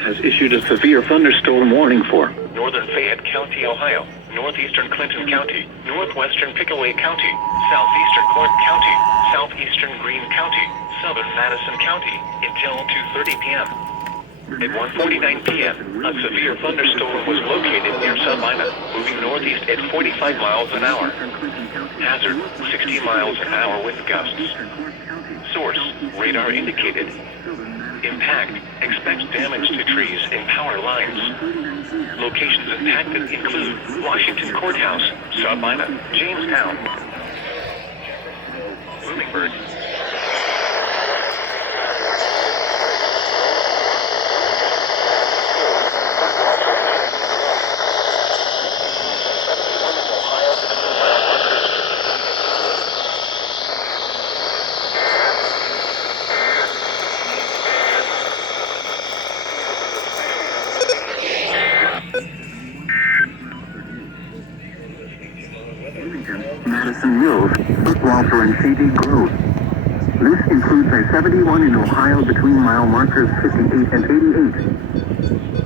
has issued a severe thunderstorm warning for northern Fayette County, Ohio, northeastern Clinton County, northwestern Pickaway County, southeastern Clark County, southeastern Greene County, southern Madison County, until 2:30 p.m. At 1:49 p.m., a severe thunderstorm was located near Sabina, moving northeast at 45 miles an hour. Hazard, 60 miles an hour with gusts. Source, radar indicated. Impact, expect damage to trees and power lines. Locations impacted include Washington Courthouse, Sabina, Jamestown, Bloomingburg. Madison Mills, Walter and CD Grove. This includes I-71 in Ohio between mile markers 58 and 88.